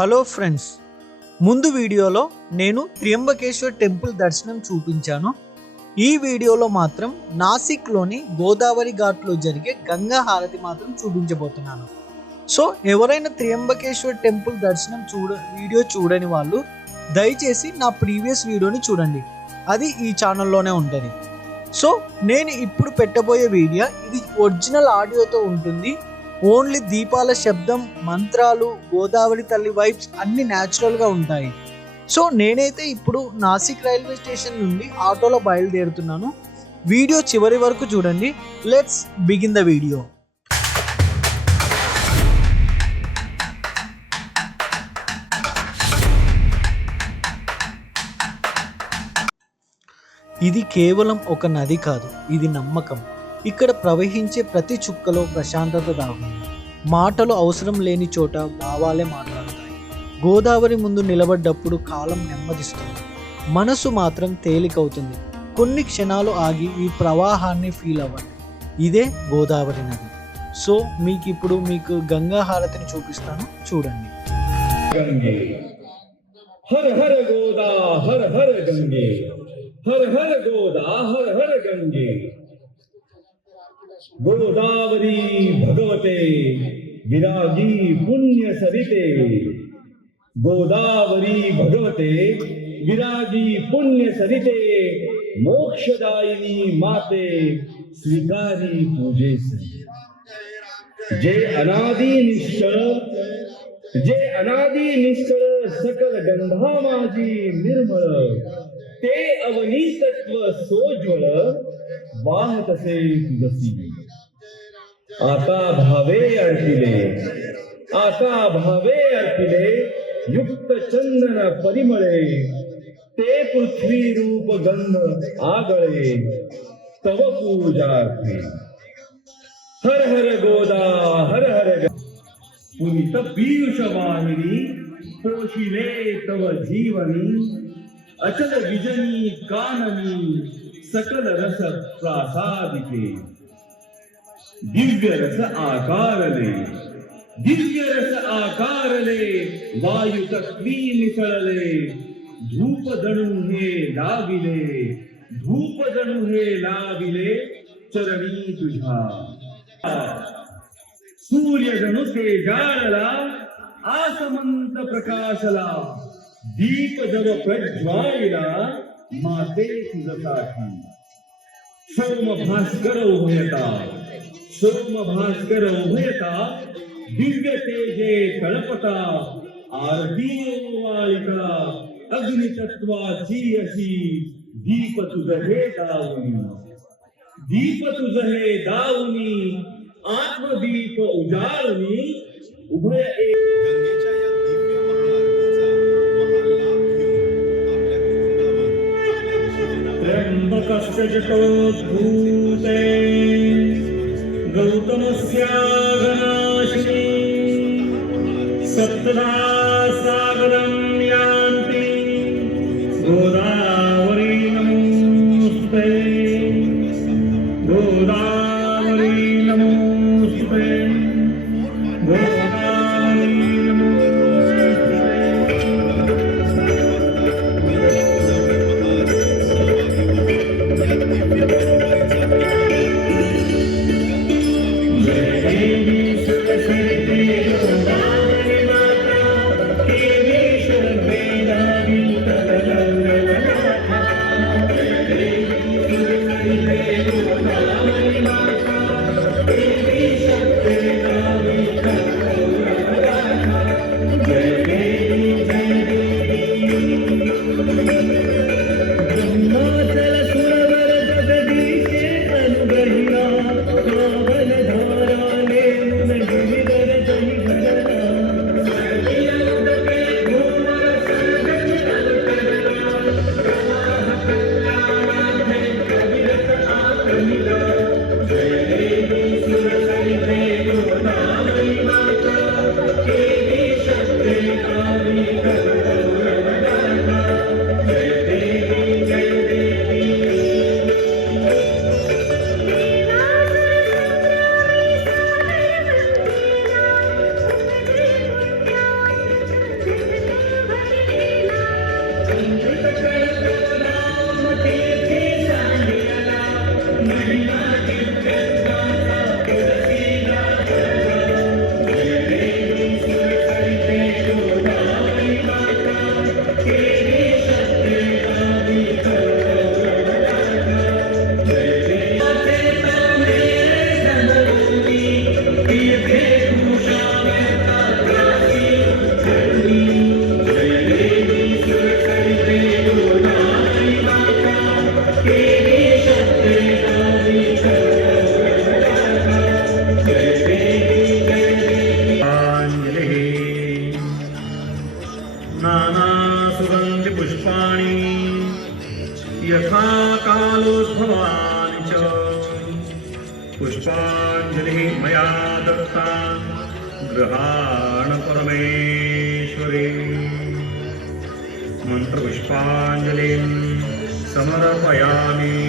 Hello friends, ముందు వీడియోలో నేను త్రియంబకేశ్వర్ టెంపుల్ దర్శనం చూపించాను. ఈ వీడియోలో మాత్రం నాసిక్లోని గోదావరి ఘాట్లో జరిగే గంగా హారతి మాత్రం చూపించబోతున్నాను. సో ఎవరైనా త్రియంబకేశ్వర్ టెంపుల్ దర్శనం వీడియో చూడని వాళ్ళు దయచేసి నా ప్రీవియస్ వీడియోని చూడండి, అది ఈ ఛానల్లోనే ఉంటుంది. సో నేను ఇప్పుడు పెట్టబోయే వీడియో ఇది ఒరిజినల్ ఆడియోతో ఉంటుంది. ఓన్లీ దీపాల శబ్దం, మంత్రాలు, గోదావరి తల్లి వైబ్స్ అన్ని న్యాచురల్గా ఉంటాయి. సో నేనైతే ఇప్పుడు నాసిక్ రైల్వే స్టేషన్ నుండి ఆటోలో బయలుదేరుతున్నాను. వీడియో చివరి వరకు చూడండి. Let's begin the video. ఇది కేవలం ఒక నది కాదు, ఇది నమ్మకం. ఇక్కడ ప్రవహించే ప్రతి చుక్కలో ప్రశాంతత దాగుంది. మాటలు అవసరం లేని చోట భావాలే మాట్లాడతాయి. గోదావరి ముందు నిలబడ్డప్పుడు కాలం నెమ్మదిస్తుంది, మనసు మాత్రం తేలికవుతుంది. కొన్ని క్షణాలు ఆగి ఈ ప్రవాహాన్ని ఫీల్ అవ్వండి. ఇదే గోదావరి నది. సో మీకు గంగా హారతిని చూపిస్తాను, చూడండి. हर हर गोदा हर हर गंगे, हर हर गोदा हर हर गंगे, गोदावरी भगवते विरागी पुण्य सरिते, गोदावरी भगवते विरागी पुण्य सरिते, मोक्षदायिनी माते स्वीकारी पूजे से. जे अनादि निश्चल सकल गंधा माझी निर्मळ, ते अवनी तत्व सोज्वळ वाहतसे तुझसी. आता भावे अर्पिले युक्त चंदन परिमळे, ते पृथ्वी रूप गंध आगळे तव पूजार्थे. हर हर गोदा हर हर पुनित पीयूष वाहिनी, पोषिले तव जीवनी, अचल विजनी काननी सकल रस प्रासादिके. दिव्य रस आकारले वायु तत्वी मिसळले, धूप जणू हे लाविले चरणी तुझा. सूर्य जणू तेजाळला आसमंत प्रकाशला, दीप जव प्रज्वालिला माते तुझसाठी. सोम भास्कर उभयता दिव्य तेजे तळपता, आरती ओवाळिता अग्नि तत्वाची अशी. दीप तुझे दावुनी आत्मदीप उजाळणी, उभय गंगेच्या या दिव्य त्र्यंबकस्य जटोद्धूते गौतमस्याघनाशिनी, सप्तधा सागरं यान्ति गोदावरी नमोस्तुते, गोदावरी नमोस्तुते, गोदावरी नमोस्तुते. नानासुगन्धिपुष्पाणि यथा कालोद्भवानि च पुष्पाञ्जलिः मया दत्ता गृहाण परमेश्वरे मन्त्रपुष्पाञ्जलिं समर्पयामि।